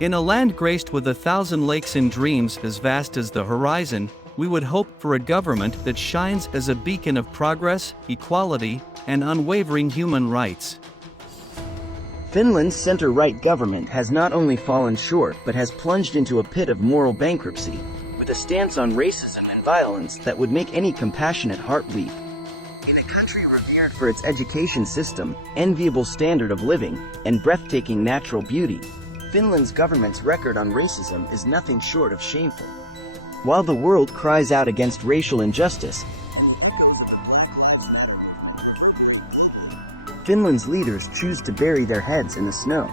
In a land graced with 1,000 lakes and dreams as vast as the horizon, we would hope for a government that shines as a beacon of progress, equality, and unwavering human rights. Finland's center-right government has not only fallen short but has plunged into a pit of moral bankruptcy, with a stance on racism and violence that would make any compassionate heart weep. In a country revered for its education system, enviable standard of living, and breathtaking natural beauty, Finland's government's record on racism is nothing short of shameful. While the world cries out against racial injustice, Finland's leaders choose to bury their heads in the snow.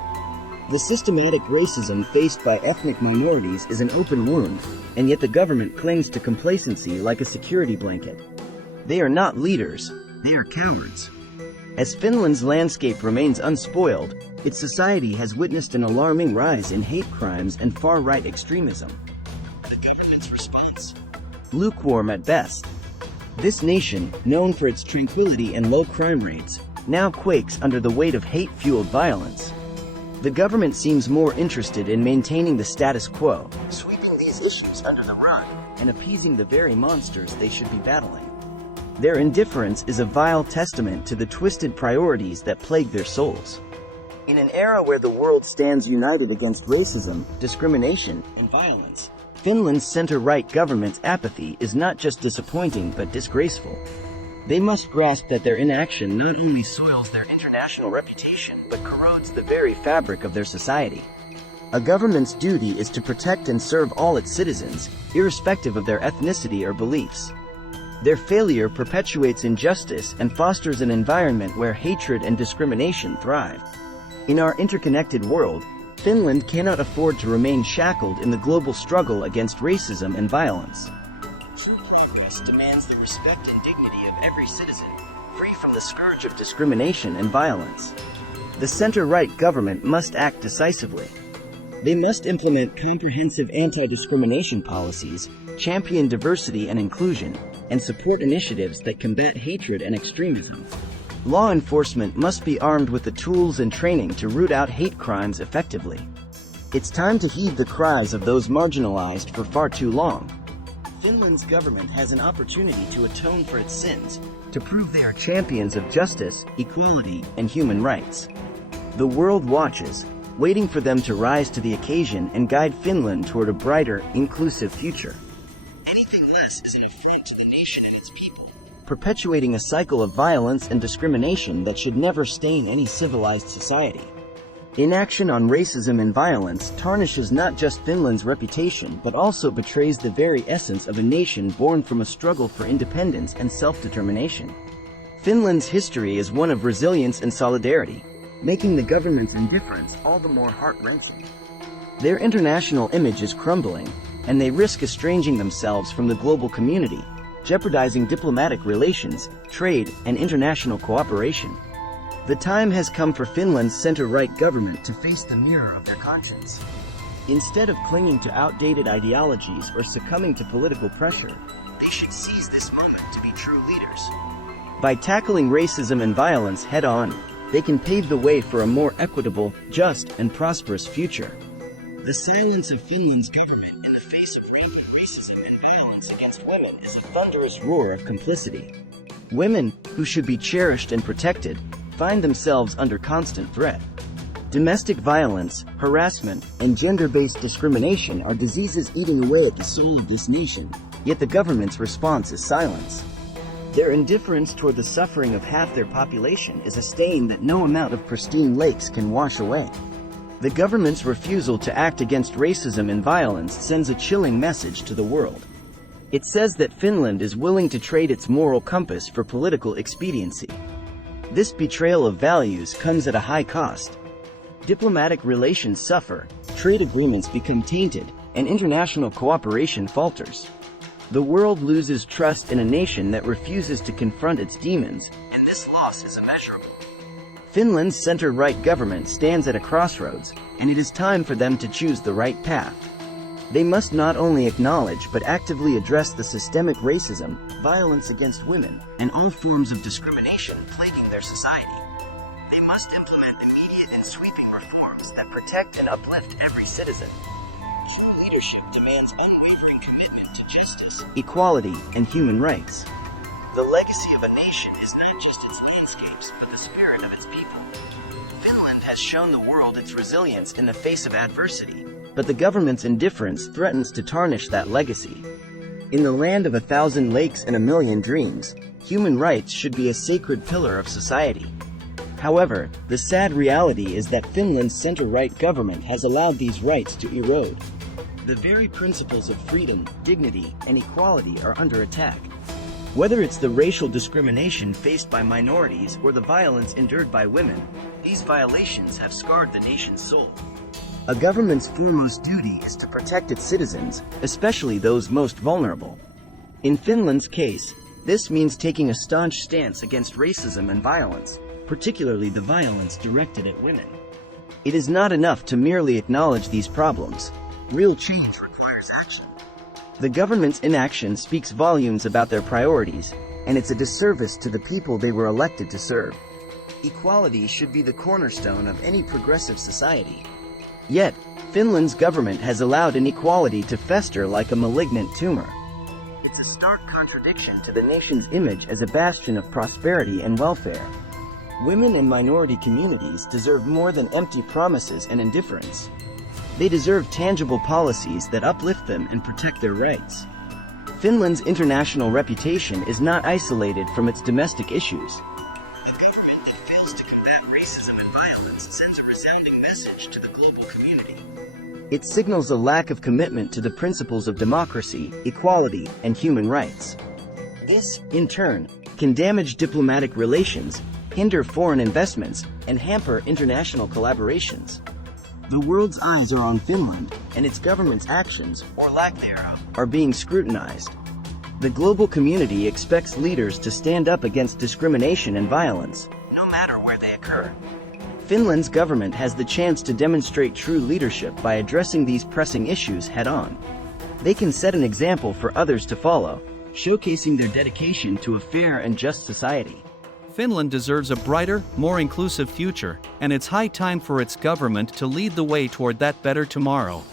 The systematic racism faced by ethnic minorities is an open wound, and yet the government clings to complacency like a security blanket. They are not leaders, they are cowards. As Finland's landscape remains unspoiled, its society has witnessed an alarming rise in hate crimes and far-right extremism. The government's response? Lukewarm at best. This nation, known for its tranquility and low crime rates, now quakes under the weight of hate-fueled violence. The government seems more interested in maintaining the status quo, sweeping these issues under the rug, and appeasing the very monsters they should be battling. Their indifference is a vile testament to the twisted priorities that plague their souls. In an era where the world stands united against racism, discrimination, and violence, Finland's center-right government's apathy is not just disappointing but disgraceful. They must grasp that their inaction not only soils their international reputation but corrodes the very fabric of their society. A government's duty is to protect and serve all its citizens, irrespective of their ethnicity or beliefs. Their failure perpetuates injustice and fosters an environment where hatred and discrimination thrive. In our interconnected world, Finland cannot afford to remain shackled in the global struggle against racism and violence. True progress demands the respect and dignity of every citizen, free from the scourge of discrimination and violence. The center-right government must act decisively. They must implement comprehensive anti-discrimination policies, champion diversity and inclusion, and support initiatives that combat hatred and extremism. Law enforcement must be armed with the tools and training to root out hate crimes effectively. It's time to heed the cries of those marginalized for far too long. Finland's government has an opportunity to atone for its sins, to prove they are champions of justice, equality, and human rights. The world watches, waiting for them to rise to the occasion and guide Finland toward a brighter, inclusive future. Anything less is an affront to the nation and its people, perpetuating a cycle of violence and discrimination that should never stain any civilized society. Inaction on racism and violence tarnishes not just Finland's reputation but also betrays the very essence of a nation born from a struggle for independence and self-determination. Finland's history is one of resilience and solidarity, making the government's indifference all the more heart-wrenching. Their international image is crumbling, and they risk estranging themselves from the global community, jeopardizing diplomatic relations, trade, and international cooperation. The time has come for Finland's center-right government to face the mirror of their conscience. Instead of clinging to outdated ideologies or succumbing to political pressure, they should seize this moment to be true leaders. By tackling racism and violence head-on, they can pave the way for a more equitable, just, and prosperous future. The silence of Finland's government in the face of rampant racism and violence against women is a thunderous roar of complicity. Women, who should be cherished and protected, find themselves under constant threat. Domestic violence, harassment, and gender-based discrimination are diseases eating away at the soul of this nation, yet the government's response is silence. Their indifference toward the suffering of half their population is a stain that no amount of pristine lakes can wash away. The government's refusal to act against racism and violence sends a chilling message to the world. It says that Finland is willing to trade its moral compass for political expediency. This betrayal of values comes at a high cost. Diplomatic relations suffer, trade agreements become tainted, and international cooperation falters. The world loses trust in a nation that refuses to confront its demons, and this loss is immeasurable. Finland's center-right government stands at a crossroads, and it is time for them to choose the right path. They must not only acknowledge but actively address the systemic racism, violence against women, and all forms of discrimination plaguing their society. They must implement immediate and sweeping reforms that protect and uplift every citizen. True leadership demands unwavering commitment to justice, equality, and human rights. The legacy of a nation is not just its landscapes, but the spirit of its people. Finland has shown the world its resilience in the face of adversity, but the government's indifference threatens to tarnish that legacy. In the land of 1,000 lakes and 1,000,000 dreams, human rights should be a sacred pillar of society. However, the sad reality is that Finland's center-right government has allowed these rights to erode. The very principles of freedom, dignity, and equality are under attack. Whether it's the racial discrimination faced by minorities or the violence endured by women, these violations have scarred the nation's soul. A government's foremost duty is to protect its citizens, especially those most vulnerable. In Finland's case, this means taking a staunch stance against racism and violence, particularly the violence directed at women. It is not enough to merely acknowledge these problems. Real change requires action. The government's inaction speaks volumes about their priorities, and it's a disservice to the people they were elected to serve. Equality should be the cornerstone of any progressive society. Yet, Finland's government has allowed inequality to fester like a malignant tumor. It's a stark contradiction to the nation's image as a bastion of prosperity and welfare. Women and minority communities deserve more than empty promises and indifference. They deserve tangible policies that uplift them and protect their rights. Finland's international reputation is not isolated from its domestic issues. A government that fails to combat racism and violence sends a resounding message to the global community. It signals a lack of commitment to the principles of democracy, equality, and human rights. This, in turn, can damage diplomatic relations, hinder foreign investments, and hamper international collaborations. The world's eyes are on Finland, and its government's actions, or lack thereof, are being scrutinized. The global community expects leaders to stand up against discrimination and violence, no matter where they occur. Finland's government has the chance to demonstrate true leadership by addressing these pressing issues head-on. They can set an example for others to follow, showcasing their dedication to a fair and just society. Finland deserves a brighter, more inclusive future, and it's high time for its government to lead the way toward that better tomorrow.